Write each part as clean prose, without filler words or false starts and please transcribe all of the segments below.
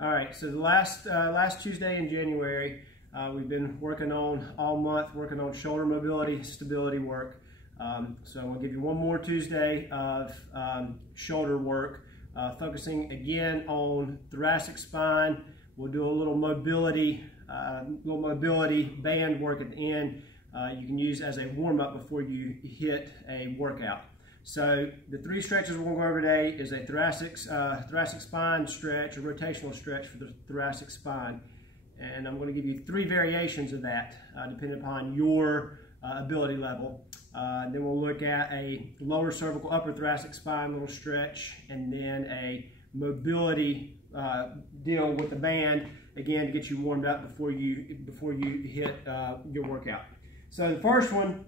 All right, so the last Tuesday in January, we've been working on all month, working on shoulder mobility, stability work. So I'm gonna give you one more Tuesday of shoulder work, focusing again on thoracic spine. We'll do a little mobility band work at the end. You can use as a warm-up before you hit a workout. So the three stretches we're going to go over today is a thoracic spine stretch, a rotational stretch for the thoracic spine. And I'm going to give you three variations of that, depending upon your ability level. Then we'll look at a lower cervical, upper thoracic spine little stretch, and then a mobility deal with the band, again, to get you warmed up before you hit your workout. So the first one,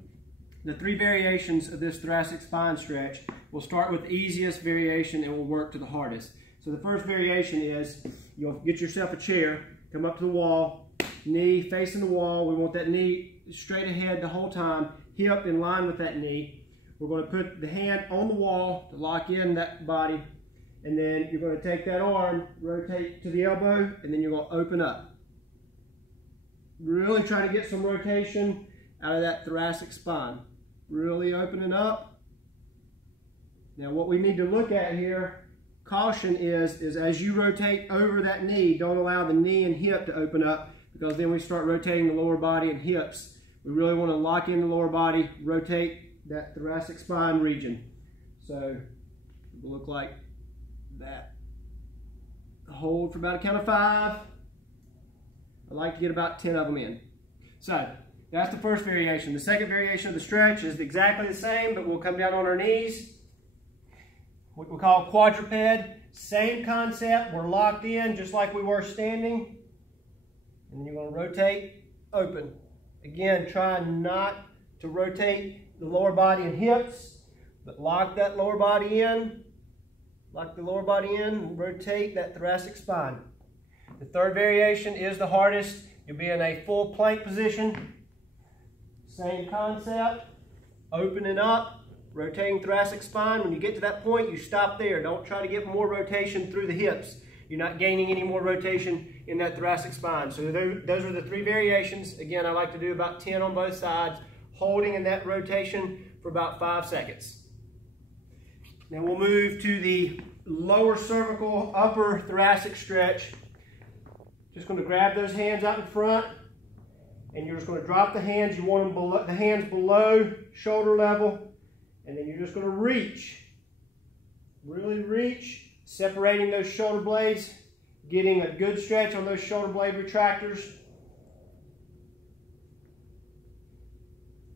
the three variations of this thoracic spine stretch, we'll start with the easiest variation and we'll work to the hardest. So the first variation is you'll get yourself a chair, come up to the wall, knee facing the wall. We want that knee straight ahead the whole time, hip in line with that knee. We're going to put the hand on the wall to lock in that body, and then you're going to take that arm, rotate to the elbow, and then you're going to open up. Really try to get some rotation out of that thoracic spine. Really opening up. Now what we need to look at here, caution is as you rotate over that knee, don't allow the knee and hip to open up, because then we start rotating the lower body and hips. We really want to lock in the lower body, rotate that thoracic spine region. So it will look like that. Hold for about a count of 5. I like to get about 10 of them in. So that's the first variation. The second variation of the stretch is exactly the same, but we'll come down on our knees. What we call quadruped. Same concept. We're locked in just like we were standing. And you're going to rotate, open. Again, try not to rotate the lower body and hips, but lock that lower body in. Lock the lower body in and rotate that thoracic spine. The third variation is the hardest. You'll be in a full plank position. Same concept, opening up, rotating thoracic spine. When you get to that point, you stop there. Don't try to get more rotation through the hips. You're not gaining any more rotation in that thoracic spine. So those are the three variations. Again, I like to do about 10 on both sides, holding in that rotation for about 5 seconds. Now we'll move to the lower cervical, upper thoracic stretch. Just going to grab those hands out in front, and you're just going to drop the hands. You want them below, the hands below shoulder level, and then you're just going to reach. Really reach, separating those shoulder blades, getting a good stretch on those shoulder blade retractors.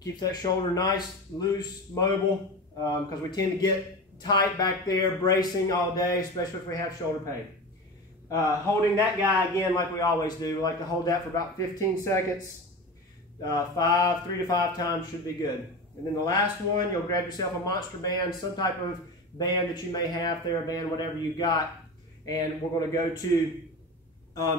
Keeps that shoulder nice, loose, mobile, because we tend to get tight back there, bracing all day, especially if we have shoulder pain. Holding that guy again like we always do. We like to hold that for about 15 seconds. 3 to 5 times should be good. And then the last one, you'll grab yourself a monster band, some type of band that you may have, TheraBand, whatever you got. And we're going to go to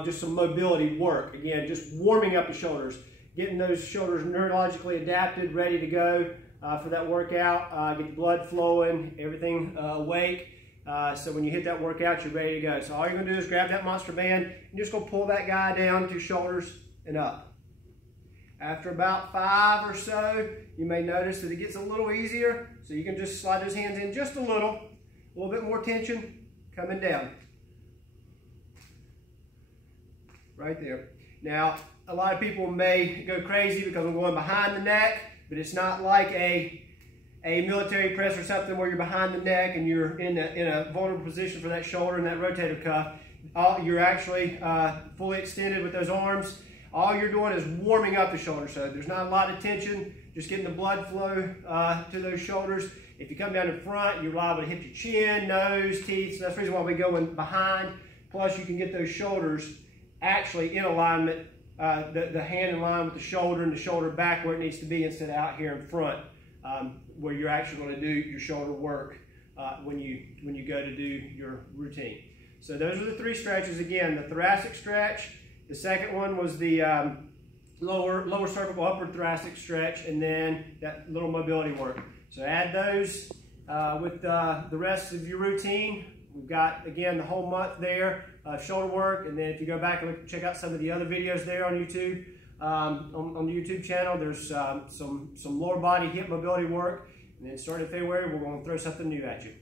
just some mobility work. Again, just warming up the shoulders, getting those shoulders neurologically adapted, ready to go for that workout. Get the blood flowing, everything awake. So when you hit that workout, you're ready to go. So all you're going to do is grab that monster band and just go pull that guy down to your shoulders and up. After about 5 or so, you may notice that it gets a little easier. So you can just slide those hands in just a little bit more tension, coming down. Right there. Now, a lot of people may go crazy because I'm going behind the neck, but it's not like a military press or something where you're behind the neck and you're in a vulnerable position for that shoulder and that rotator cuff. You're actually fully extended with those arms. All you're doing is warming up the shoulder. So there's not a lot of tension, just getting the blood flow to those shoulders. If you come down in front, you're liable to hit your chin, nose, teeth. So that's the reason why we go in behind. Plus, you can get those shoulders actually in alignment, the hand in line with the shoulder and the shoulder back where it needs to be instead of out here in front, where you're actually going to do your shoulder work when you go to do your routine. So those are the three stretches. Again, the thoracic stretch. The second one was the lower cervical, upper thoracic stretch, and then that little mobility work. So add those with the rest of your routine. We've got, again, the whole month there, shoulder work, and then if you go back and check out some of the other videos there on YouTube, on the YouTube channel, there's some lower body hip mobility work, and then starting in February, we're going to throw something new at you.